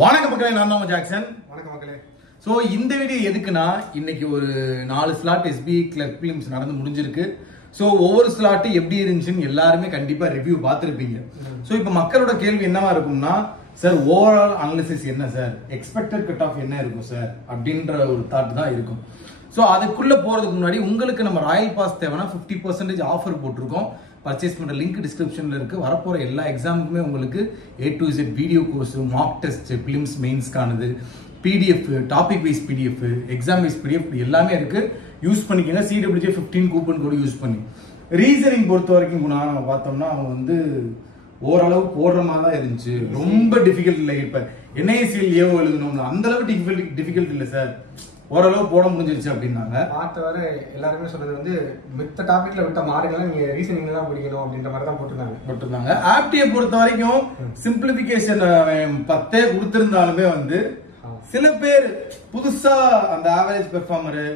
வணக்கம் மக்களே, நான் தான் ஜாக்சன். வணக்கம் மக்களே. ஸோ இந்த வீடியோ எதுக்குன்னா, இன்னைக்கு ஒரு 4 ஸ்லாட் எஸ்பிஐ கிளர்க் பிலிம்ஸ் நடந்து முடிஞ்சிருக்கு. ஸோ ஒவ்வொரு ஸ்லாட்டு எப்படி இருந்துச்சுன்னு எல்லாருமே கண்டிப்பா ரிவ்யூ பார்த்துருப்பீங்க. ஸோ இப்போ மக்களோட கேள்வி என்னவா இருக்கும்னா, சார் ஓவரால் அனாலிசிஸ் என்ன சார், எக்ஸ்பெக்டட் கட் ஆஃப் என்ன இருக்கும் சார் அப்படின்ற ஒரு தாட் தான் இருக்கும். ஸோ அதுக்குள்ள போறதுக்கு முன்னாடி உங்களுக்கு நம்ம ராயல் பாஸ் தேவைன்னா 50% ஆஃபர் போட்டிருக்கோம். பர்ச்சேஸ் பண்ற லிங்க் டிஸ்கிரிப்ஷன்ல இருக்கு. வரப்போற எல்லா எக்ஸாமுக்குமே உங்களுக்கு A to Z video course, mock test, prelims மெயின்ஸ்க்கானது, PDF, topic wise PDF, exam wise PDF எல்லாமே இருக்கு. யூஸ் பண்ணிக்கங்க. CWJ15 கூப்பன் கோட் யூஸ் பண்ணி. ரீசனிங் பொறுத்த வரைக்கும் நம்ம பார்த்தோம்னா அவங்க வந்து ஓரளவு போடுற மாதிரி தான் இருந்துச்சு. ரொம்ப டிஃபிகல்ட் இல்லை. இப்ப NICL ஏவோ எழுதணும்னா அந்த அளவுக்கு டிஃபிகல்ட் இல்லை சார், ஓரளவு போட முடிஞ்சிருச்சு அப்படின்னாங்க. பார்த்தவர எல்லாருமே சொன்னது வந்து மித்த டாபிக்ல விட்ட மார்க்கெல்லாம் நீங்க ரீசனிங் தான் பிடிக்கணும் அப்படின்ற மாதிரி தான் போட்டிருந்தாங்க. ஆப்டியை பொறுத்த வரைக்கும் சிம்பிளிபிகேஷன் 10 கொடுத்திருந்தாலுமே வந்து சில பேர் புதுசா அந்த ஆவரேஜ் பெர்ஃபார்மரு,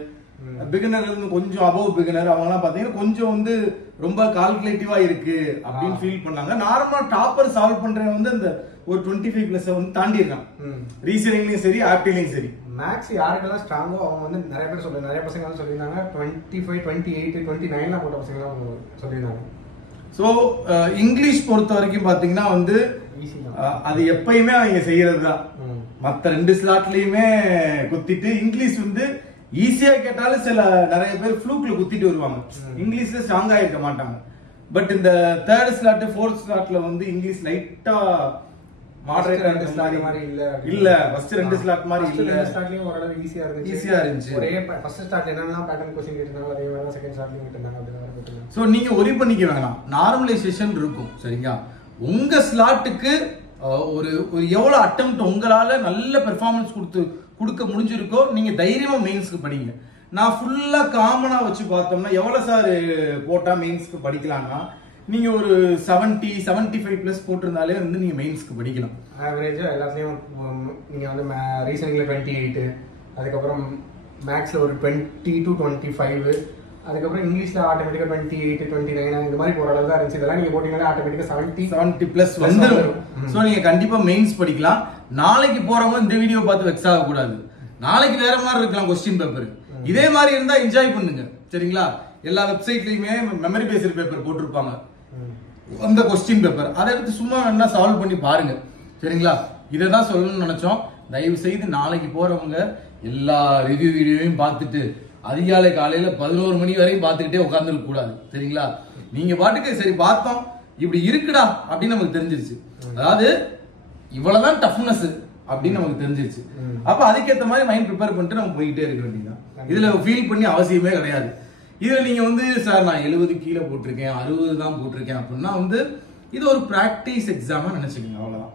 பிகினர் கொஞ்சம் அபவ் பிகினர் அவங்க எல்லாம் பாத்தீங்கன்னா கொஞ்சம் வந்து ரொம்ப கால்குலேட்டிவா இருக்கு அப்படின்னு ஃபீல் பண்ணாங்க. நார்மலா டாப்பர் சால்வ் பண்றவங்க வந்து அந்த ஒரு 25+ வந்து தாண்டி இருக்கான். ரீசனிங்லயும் சரி, ஆப்டிலையும் சரி. மேக்ஸ் யாருக்கெல்லாம் ஸ்ட்ராங்கோ அவங்க வந்து நிறைய பேர் சொல்றாங்க. நிறைய பசங்க வந்து சொல்லியிருந்தாங்க 25, 28, 29 போட்ட பசங்க எல்லாம் சொல்லியிருந்தாங்க. ஸோ இங்கிலீஷ் பொறுத்த வரைக்கும் பாத்தீங்கன்னா வந்து அது எப்பயுமே அவங்க செய்யறது தான். மற்ற 2 ஸ்லாட்லயுமே குத்திட்டு இங்கிலீஷ் வந்து ஈஸியா கேட்டாலும் சில நிறைய பேர் ஃப்ளூக்ல குத்திட்டு வருவாங்க. இங்கிலீஷ்ல ஸ்ட்ராங்கா இருக்க மாட்டாங்க. பட் இந்த 3rd ஸ்லாட் 4th ஸ்லாட்ல வந்து இங்கிலீஷ் லைட்டா மாடரேட் மாதிரி இல்ல. ஃபர்ஸ்ட் 2 ஸ்லாட் மாதிரி இல்ல. ஸ்லாட்லயும் ஓரளவு ஈஸியா இருந்துச்சு. ஒரே ஃபர்ஸ்ட் ஸ்லாட் என்னெல்லாம் பேட்டர்ன் क्वेश्चन கேட்டாங்க அதே மாதிரி செகண்ட் ஸ்லாட்லயும் கேட்டாங்க. அப்படிங்க. சோ நீங்க ஒரி பண்ணிக்க வேணாம். நார்மலைசேஷன் இருக்கும் சரிங்களா. உங்க ஸ்லாட்டுக்கு ஒரு எவ்வளவு அட்டெம்ப்ட் உங்களால நல்ல பெர்ஃபார்மன்ஸ் கொடுக்க முடிஞ்சிருக்கோ நீங்க தைரியமா மெயின்ஸ்க்கு படிங்க. நான் ஃபுல்லா காமனா வச்சு பார்த்தோம்னா எவ்வளவு சார் போட்டா மெயின்ஸ்க்கு படிக்கலாம்னா, நீங்க ஒரு 70, 75+ போட்டிருந்தாலே வந்து நீங்க மெயின்ஸ்க்கு படிக்கலாம். ஆவரேஜா எல்லாத்துலயும் நீங்க வந்து ரீசனிங்ல 28, அதுக்கப்புறம் மேக்ஸ்ல ஒரு 20 to 25, அதுக்கப்புறம் இங்கிலீஷ்ல ஆட்டோமேட்டிக்கா 28, 29 இந்த மாதிரி போற அளவுக்கு தான் இருந்துச்சு. இதெல்லாம் நீங்க போட்டீங்கன்னா ஆட்டோமேட்டிக்கா 70+ வந்துரும். சோ நீங்க கண்டிப்பா மெயின்ஸ் படிக்கலாம். நாளைக்கு போறவங்க இந்த வீடியோ பார்த்து வெக்ஸ் ஆக கூடாது. நாளைக்கு வேற மாதிரி இருக்கலாம் क्वेश्चन பேப்பர். இதே மாதிரி இருந்தா என்ஜாய் பண்ணுங்க சரிங்களா. எல்லா வெப்சைட்லயுமே மெமரி பேஸ்ட் பேப்பர் போட்டிருப்பாங்க, அந்த क्वेश्चन பேப்பர். அதை எடுத்து சும்மா என்ன சால்வ் பண்ணி பாருங்க சரிங்களா. இதை தான் சொல்லணும்னு நினைச்சோம். தயவு செய்து நாளைக்கு போறவங்க எல்லா ரிவ்யூ வீடியோவையும் பார்த்துட்டு அதிகாலை காலையில 11 மணி வரையும் பார்த்துக்கிட்டே உட்கார்ந்துருக்க கூடாது சரிங்களா. நீங்க பாட்டுக்கு சரி பார்த்தோம் இப்படி இருக்குடா அப்படின்னு நமக்கு தெரிஞ்சிருச்சு. அதாவது இவ்வளவுதான் டஃப்னஸ் அப்படின்னு நமக்கு தெரிஞ்சிருச்சு. அப்ப அதுக்கேற்ற மாதிரி மைண்ட் ப்ரிப்பேர் பண்ணிட்டு நம்ம போயிட்டே இருக்க வேண்டியதான். இதுல ஃபீல் பண்ணி அவசியமே கிடையாது. இதுல நீங்க வந்து சார் நான் 70 கீழே போட்டிருக்கேன், 60 தான் போட்டிருக்கேன் அப்படின்னா வந்து இது ஒரு பிராக்டிஸ் எக்ஸாமா நினைச்சுக்கோங்க. அவ்வளவுதான்.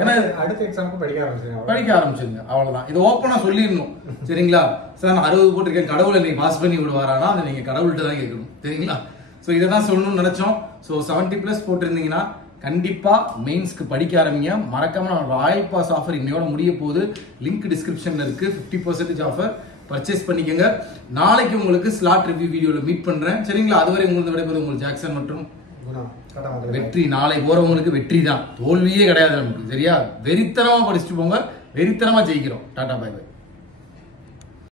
ஏன்னா அடுத்த எக்ஸாமுக்கு படிக்க ஆரம்பிச்சிருங்க. அவ்வளவுதான். இது ஓப்பனா சொல்லிடணும் சரிங்களா. சார் நான் 60 போட்டிருக்கேன், கடவுளை நீங்க பாஸ் பண்ணி விடுவாரானா அதை நீங்க கடவுள்கிட்ட தான் கேட்கணும் சரிங்களா. சோ இதை தான் சொல்லணும்னு நினைச்சோம். சோ 70+ போட்டிருந்தீங்கன்னா கண்டிப்பா மெயின்ஸ்க்கு படிக்க ஆரம்பிங்க. மறக்காம ராயல் பாஸ் ஆஃபர் இன்னையோட முடிய போகுது. லிங்க் டிஸ்கிரிப்ஷன்ல இருக்கு. 50% ஆஃபர் பர்ச்சேஸ் பண்ணிக்கங்க. நாளைக்கு உங்களுக்கு ஸ்லாட் ரிவ்யூ வீடியோல மீட் பண்றேன் சரிங்களா. அதுவரை உங்களுக்கு விடைபெறும் உங்களுக்கு ஜாக்சன் மற்றும் வெற்றி. நாளை போறவங்களுக்கு வெற்றி தான், தோல்வியே கிடையாது நமக்கு சரியா. வெறித்தனமா படிச்சுட்டு போங்க, வெறித்தனமா ஜெயிக்கிறோம். Tata, by by.